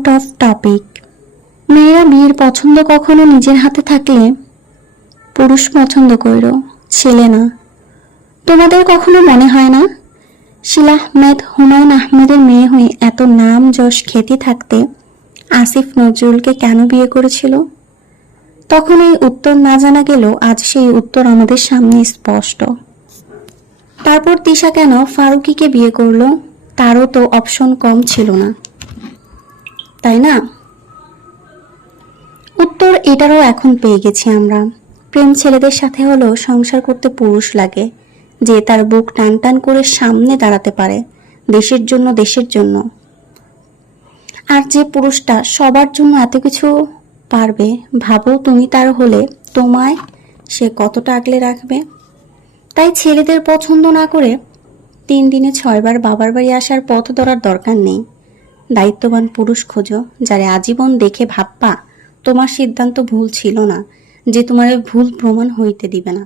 Out of topic. মেয়েরা বিয়ের পছন্দ কখনো নিজের হাতে থাকলে পুরুষ পছন্দ কইর, ছেলে না। তোমাদের কখনো মনে হয় না শিলা আহমেদ হুমায়ুন আহমেদের মেয়ে হয়ে এত নাম যশ খ্যাতি থাকতে আসিফ নজরুলকে কেন বিয়ে করেছিল? তখন এই উত্তর না জানা গেলেও আজ সেই উত্তর আমাদের সামনে স্পষ্ট। তারপর তিশা কেন ফারুকীকে বিয়ে করলো? তারও তো অপশন কম ছিল না, তাই না? উত্তর এটারও এখন পেয়ে গেছি আমরা। প্রেম ছেলেদের সাথে হলেও সংসার করতে পুরুষ লাগে, যে তার বুক টান টান করে সামনে দাঁড়াতে পারে দেশের জন্য, দেশের জন্য। আর যে পুরুষটা সবার জন্য এত কিছু পারবে, ভাবো তুমি তার হলে তোমায় সে কতটা আগলে রাখবে। তাই ছেলেদের পছন্দ না করে 3 দিনে 6 বার বাবার বাড়ি আসার পথ ধরার দরকার নেই। দায়িত্ববান পুরুষ খোঁজো, যারে আজীবন দেখে ভাববা তোমার সিদ্ধান্ত ভুল ছিল না, যে তোমার ভুল প্রমাণ হইতে দিবে না।